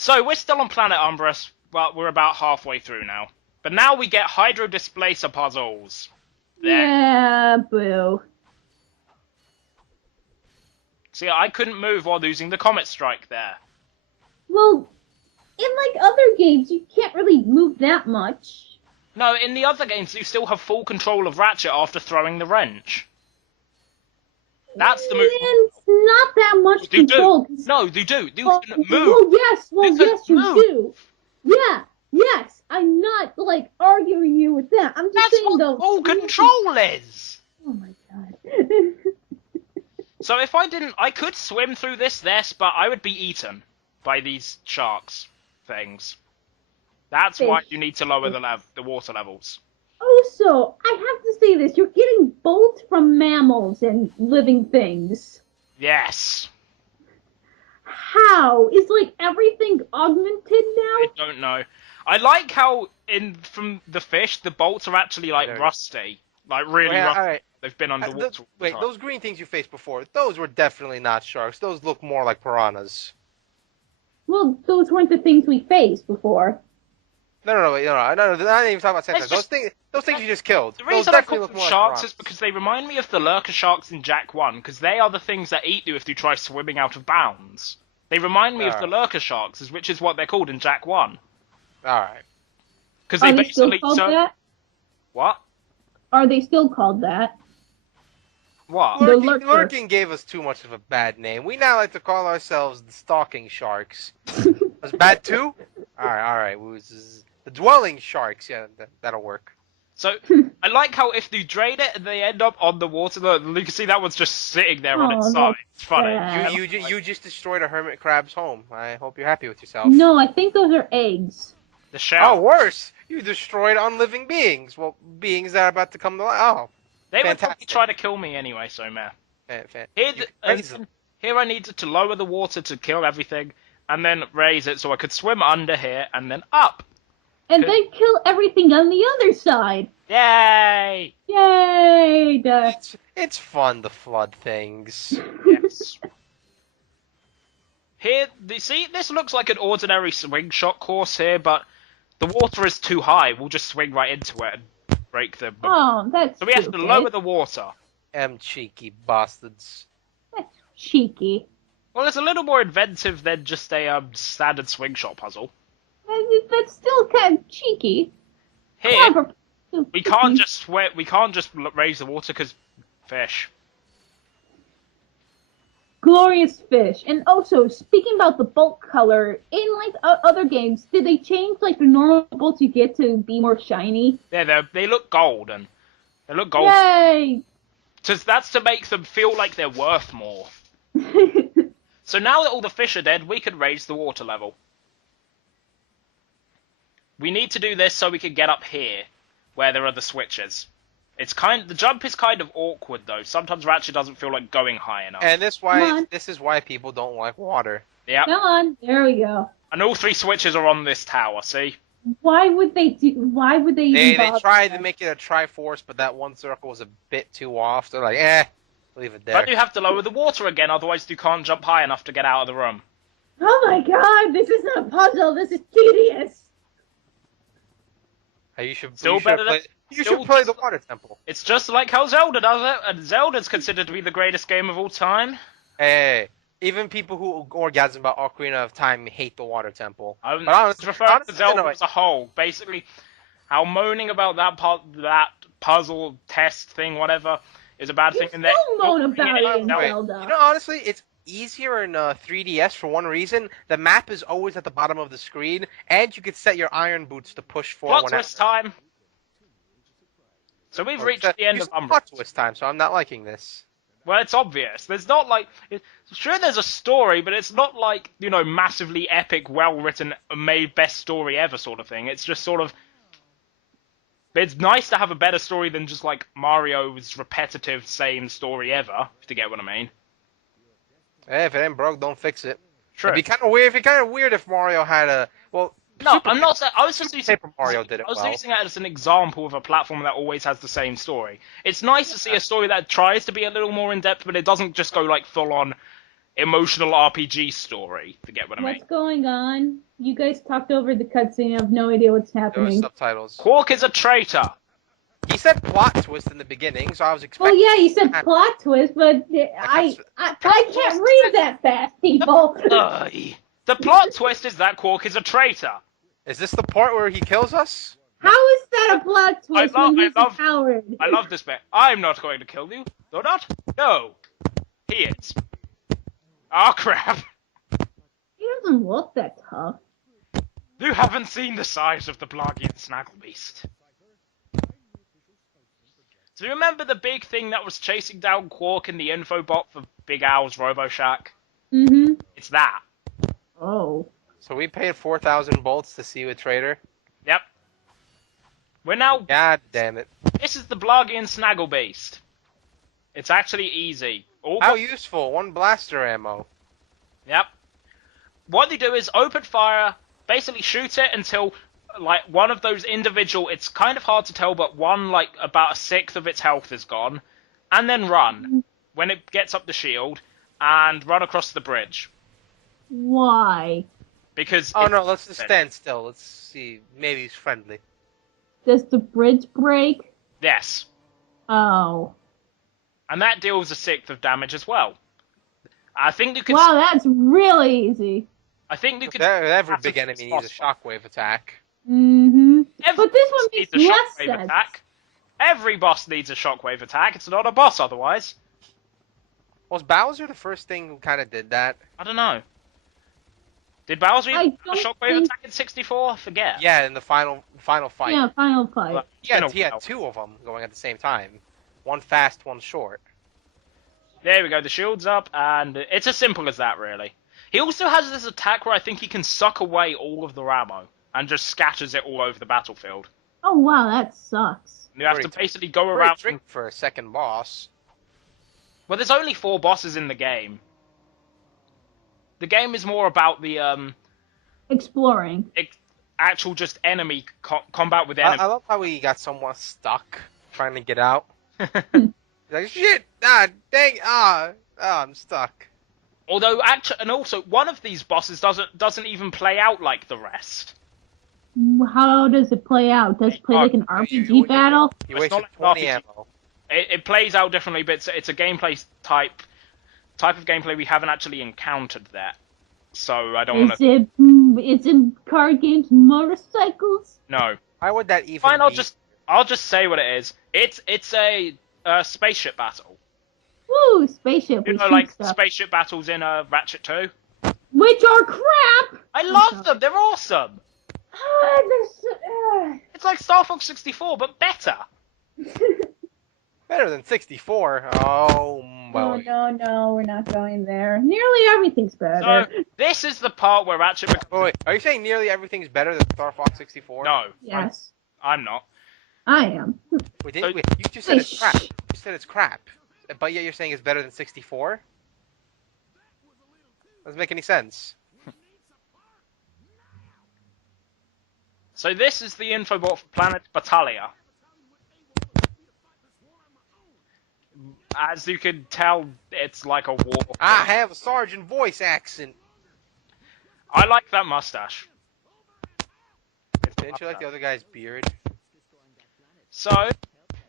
So, we're still on Planet Umbrus, but we're about halfway through now. But now we get Hydro Displacer puzzles. There. Yeah, boo. See, I couldn't move while using the Comet Strike there. Well, in like other games, you can't really move that much. No, in the other games, you still have full control of Ratchet after throwing the wrench. That's the move. And it's not that much You control. do. No, you do. You Oh, can move. well, yes. Well, You can yes, you move. do. Yeah. Yes. I'm not like arguing you with that. I'm just That's saying what though. full control is. Oh my god. So if I didn't, I could swim through this, but I would be eaten by these sharks things. That's why you need to lower the water levels. Also, I have to say this: you're getting bolts from mammals and living things. Yes. How is like everything augmented now? I don't know. I like how from the fish, the bolts are actually like rusty, like really rusty. Alright. They've been underwater. Wait, those green things you faced before, those were definitely not sharks. Those look more like piranhas. Well, those weren't the things we faced before. No, I'm not even talking about sensors. Those things you just killed. The Those reason I definitely call look them more like sharks piranhas. is because they remind me of the lurker sharks in Jak 1, because they are the things that eat you if you try swimming out of bounds. They remind me of the lurker sharks, which is what they're called in Jak 1. Alright. Because Are they they still basically called that? What? Are they still called that? What? The Lurking gave us too much of a bad name. We now like to call ourselves the stalking sharks. Was bad too? Alright. The dwelling sharks, yeah, that'll work. So, I like how if you drain it and they end up on the water, you can see that one's just sitting there on its side. It's funny. sad. You just destroyed a hermit crab's home. I hope you're happy with yourself. No, I think those are eggs. The shell. Oh, worse! You destroyed unliving beings. Well, beings that are about to come to life. Oh, They would probably fantastic. try to kill me anyway, so meh. You praise them. Here I needed to lower the water to kill everything, and then raise it so I could swim under here and then up. And then kill everything on the other side. Yay! Yay! It's fun to flood things. Yes. Here, see, this looks like an ordinary swing shot course here, but the water is too high. We'll just swing right into it and break the... Oh, that's So we have to stupid. lower the water. Cheeky bastards. That's cheeky. Well, it's a little more inventive than just a standard swing shot puzzle. That's still kind of cheeky. Here, Clever. we can't just raise the water because fish. Glorious fish. And also, speaking about the bolt color, in like other games, did they change like the normal bolts you get to be more shiny? Yeah, they look golden. They look golden. Yay! That's to make them feel like they're worth more. So now that all the fish are dead, we can raise the water level. We need to do this so we can get up here, where there are the switches. The jump is kind of awkward though. Sometimes Ratchet doesn't feel like going high enough. And this is why people don't like water. Yeah. Come on, there we go. And all three switches are on this tower, see? Why would they even They bother? tried to make it a Triforce, but that one circle was a bit too off. They're like, leave it there. But you have to lower the water again, otherwise you can't jump high enough to get out of the room. Oh my god, this isn't a puzzle, this is tedious. You should Still better than- You still should play the just- water temple. It's just like how Zelda does it, and Zelda's considered to be the greatest game of all time. Hey, even people who orgasm about Ocarina of Time hate the water temple. I'm But honestly, referring to Zelda no, as a whole. Basically, how moaning about that puzzle test thing, whatever, is a bad thing. You And still moan about it in No, Zelda. You know, honestly, it's easier in 3DS for one reason. The map is always at the bottom of the screen, and you can set your iron boots to push forward. Plot twist time. So we've reached the end of Umbra. Plot twist time, so I'm not liking this. Well, it's obvious. There's not like... Sure, there's a story, but it's not like, massively epic, well-written, made best story ever sort of thing. It's just sort of... It's nice to have a better story than just, like, Mario's repetitive, same story ever, if you get what I mean. Hey, if it ain't broke, don't fix it. True. It'd be kind of weird if Mario had a... Well, No, I'm not saying... I was just using... Paper Mario did it I was well. using it as an example of a platform that always has the same story. It's nice to see a story that tries to be a little more in-depth, but it doesn't just go, like, full-on emotional RPG story, if you get what I mean. What's going on? You guys talked over the cutscene. I have no idea what's There was happening. subtitles. Quark is a traitor. He said plot twist in the beginning, so I was Well, expecting. yeah, you said plot twist, but I can't read that fast, people. The plot twist is that Quark is a traitor. Is this the part where he kills us? How is that a plot twist when he's a coward? I love this bit. I'm not going to kill you. You're not? No. He is. Oh, crap. He doesn't look that tough. You haven't seen the size of the Blargian Snagglebeast. Do you remember the big thing that was chasing down Quark in the infobot for Big Al's RoboShack? Mm-hmm. It's that. Oh. So we paid 4,000 bolts to see a traitor? Yep. We're now... God damn it. This is the Blargian Snagglebeast. It's actually easy. How useful. 1 blaster ammo. Yep. What they do is open fire, basically shoot it until, like, one of those individual, it's kind of hard to tell, but one, like, about 1/6 of its health is gone, and then run, when it gets up the shield, and run across the bridge. Why? Because... Oh no, let's just stand still. Let's see. Maybe he's friendly. Does the bridge break? Yes. Oh. And that deals 1/6 of damage as well. I think you can... Wow, that's really easy. I think you can... Every big enemy needs a shockwave attack. Mm-hmm. Every But this one boss makes needs a less shockwave sense. attack. Every boss needs a shockwave attack. It's not a boss otherwise. Was Bowser the first thing who kind of did that? I don't know. Did Bowser even have a don't shockwave think- attack in 64? I forget. Yeah, in the final fight. Yeah, final fight. Well, He had, it's been a while. 2 of them going at the same time. One fast, one short. There we go, the shield's up, and it's as simple as that, really. He also has this attack where I think he can suck away all of the ammo, and just scatters it all over the battlefield. Oh wow, that sucks. And you have Pretty to basically go Pretty around... trick for a second boss. Well, there's only 4 bosses in the game. The game is more about the, Exploring. actual just enemy combat with enemy. I love how he got somewhat stuck trying to get out. He's like, shit! Ah, dang! I'm stuck. Although, and also, one of these bosses doesn't even play out like the rest. How does it play out? Does it play like an RPG battle? You It's wasted not like 20 RPG. ammo. It plays out differently, but it's a gameplay type of gameplay we haven't actually encountered there. So I don't want to... Is it card games motorcycles? No. Why would that even Fine, be? I'll just say what it is. It's a spaceship battle. Woo, spaceship. You We know, shoot like stuff. spaceship battles in Ratchet 2? Which are crap! I love them! They're awesome! Ah, It's like Star Fox 64, but better! Better than 64. Oh, well. No, we're not going there. Nearly everything's better. So, this is the part where Ratchet becomes... Oh, wait, are you saying nearly everything's better than Star Fox 64? No. Yes, I'm not. I am. Wait, So- you just said it's crap. You said it's crap. But yet you're saying it's better than 64? Doesn't make any sense. So this is the infobot for Planet Battalia. As you can tell, it's like a war. I have a sergeant voice accent. I like that mustache. Didn't you like the other guy's beard? So,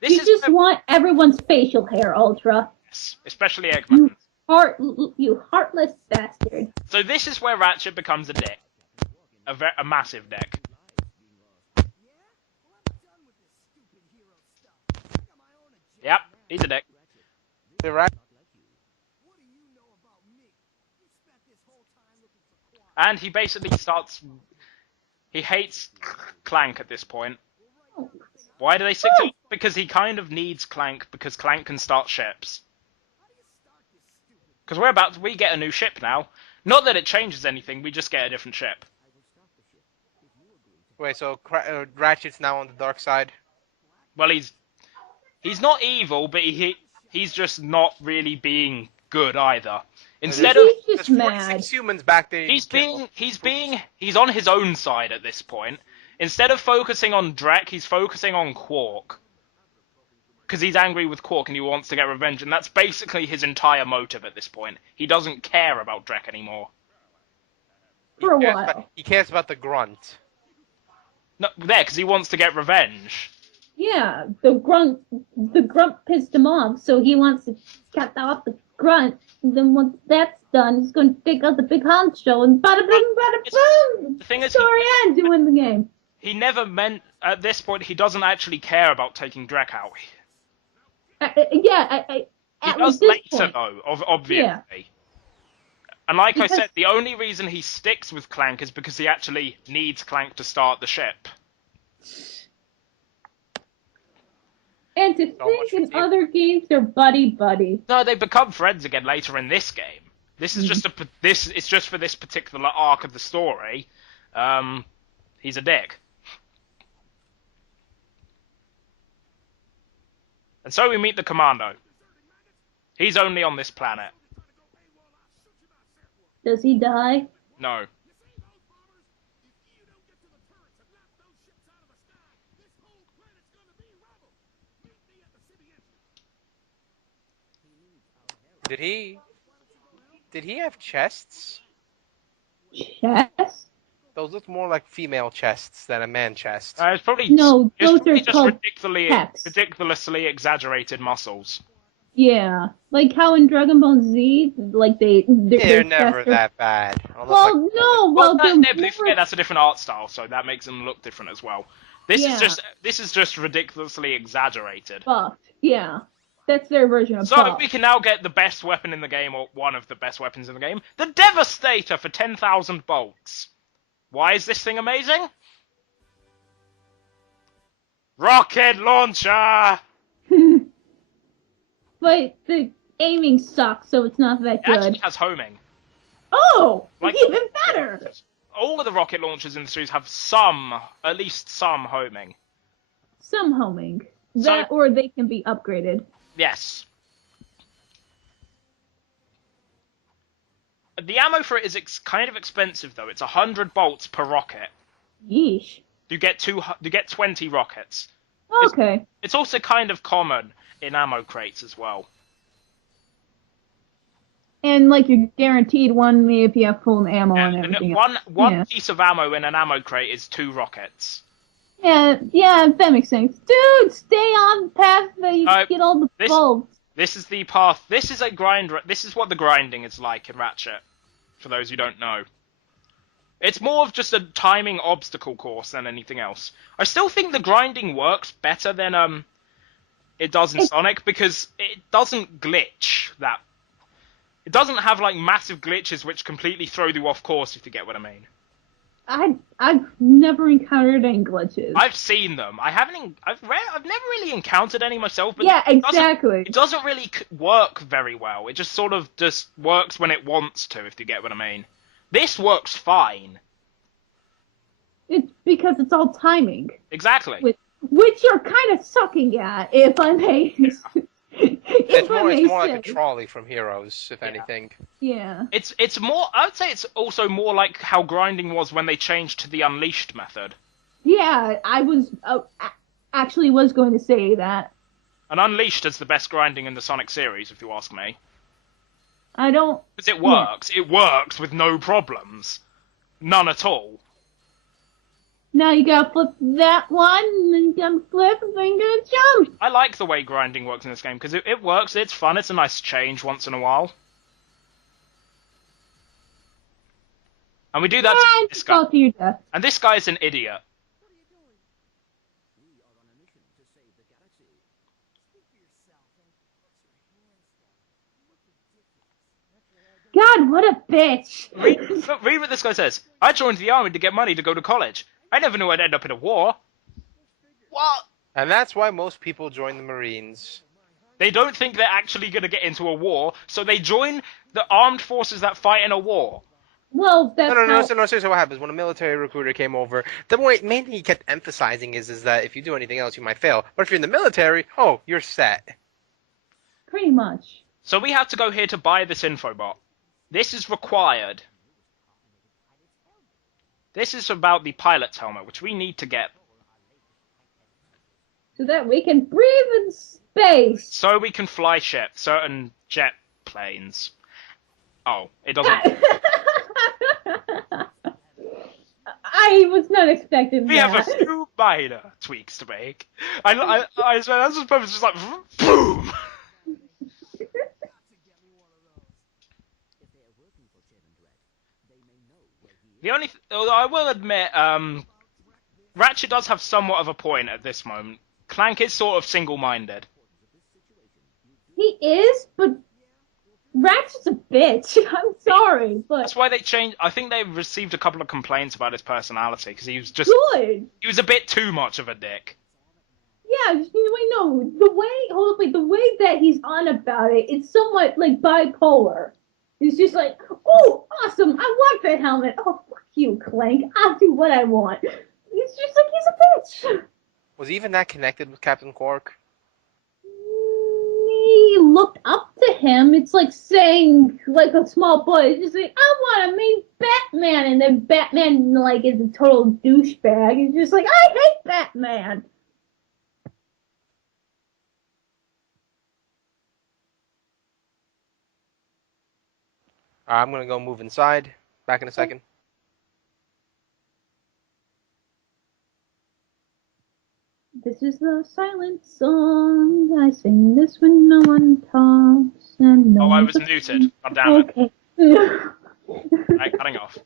this You is just want everyone's facial hair, Ultra. especially Eggman. You heartless bastard. So this is where Ratchet becomes a dick. A massive dick. Yep, he's a dick. The right. And he basically starts... He hates Clank at this point. Why do they stick to him? Because he kind of needs Clank, because Clank can start ships. Because we get a new ship now. Not that it changes anything, we just get a different ship. Wait, so Ratchet's now on the dark side? Well, he's not evil, but he's just not really being good either. Instead of He's just There's mad. 46 humans back there. he's on his own side at this point. Instead of focusing on Drek, he's focusing on Quark. Because he's angry with Quark and he wants to get revenge, and that's basically his entire motive at this point. He doesn't care about Drek anymore. for a while. He cares about the grunt. No, there, because he wants to get revenge. Yeah, the grunt pissed him off, so he wants to cut off the grunt. And then once that's done, he's going to take out the big honcho and bada bing, bada boom. The thing is, story end, you win the game. He never meant, at this point, he doesn't actually care about taking Drek out. He does this later, point. though, obviously. Yeah. And like Because- I said, the only reason he sticks with Clank is because he actually needs Clank to start the ship. And to So think much in for other games they're buddy-buddy. No, they become friends again later in this game. This is just it's just for this particular arc of the story. He's a dick. And so we meet the Commando. He's only on this planet. Does he die? No. Did he have chests? Chest? Those look more like female chests than a man chest. It's probably No, it's those probably are just called pecs. ridiculously exaggerated muscles. Yeah. Like how in Dragon Ball Z, like They're their never chests are- that bad. Unless, Well, like, no, Well, they're but you more- forget that's a different art style, so that makes them look different as well. This Yeah. is just ridiculously exaggerated. buffed. Yeah. That's their version of So buff. we can now get the best weapon in the game, or one of the best weapons in the game, the Devastator for 10,000 bolts. Why is this thing amazing? Rocket launcher! But the aiming sucks, so it's not that It actually good. has homing. Oh! Like- even better! All of the rocket launchers in the series have at least some homing. Some homing. So- That, or they can be upgraded. Yes. The ammo for it is kind of expensive, though. It's 100 bolts per rocket. Yeesh. You get 20 rockets. Okay. It's also kind of common in ammo crates as well. And like you're guaranteed one if you have full ammo and And everything. one Yeah. piece of ammo in an ammo crate is 2 rockets. Yeah, that makes sense. Dude, stay on the path that you get all the this- bolts. This is the path. This is a grind. This is what the grinding is like in Ratchet. For those who don't know, it's more of just a timing obstacle course than anything else. I still think the grinding works better than it does in Sonic because it doesn't glitch that. It doesn't have like massive glitches which completely throw you off course, if you get what I mean. I've never encountered any glitches. I've seen them. I've never really encountered any myself. But Yeah, it doesn't- exactly. It doesn't really work very well. It just sort of just works when it wants to, if you get what I mean. This works fine. It's because it's all timing, Exactly. which you're kind of sucking at, if I may. It's more like say. a trolley from Heroes, if anything. Yeah. It's more. I would say it's also more like how grinding was when they changed to the Unleashed method. Yeah, I was actually was going to say that. And Unleashed is the best grinding in the Sonic series, if you ask me. I don't. Because it works. It works with no problems. None at all. Now you gotta flip that one, and then you gotta flip, and then you gotta jump. I like the way grinding works in this game, because it works, it's fun, it's a nice change once in a while. And we do that to And this guy. fall to your death. And this guy is an idiot. God, what a bitch! Read what this guy says. I joined the army to get money to go to college. I never knew I'd end up in a war. What? And that's why most people join the Marines. They don't think they're actually going to get into a war, so they join the armed forces that fight in a war. Well, that's No, how... seriously, what happens when a military recruiter came over? The main thing he kept emphasizing is that if you do anything else, you might fail. But if you're in the military, oh, you're set. Pretty much. So we have to go here to buy this infobot. This is required. This is about the pilot's helmet, which we need to get. So that we can breathe in space. So we can fly certain jet planes. Oh, it doesn't. I was not expecting We have a that. few minor tweaks to make. I swear, that's just perfect. Just like, boom! The only, although I will admit, Ratchet does have somewhat of a point at this moment. Clank is sort of single-minded. He is, but Ratchet's a bitch. I'm sorry, but That's why they changed. I think they received a couple of complaints about his personality because he was just good. he was a bit too much of a dick. Yeah, we know the way that he's on about it, it's somewhat like bipolar. It's just like, oh, awesome, I want that helmet. Oh, fuck you, Clank. I'll do what I want. It's just like he's a bitch. Was he even that connected with Captain Quark? He looked up to him. It's like saying, like a small boy, it's just like, I want to meet Batman, and then Batman like is a total douchebag. He's just like, I hate Batman. I'm gonna go move inside. Back in a second. This is the silent song. I sing this when no one talks and no Oh, I one was muted. God damn it. Okay. Right, cutting off.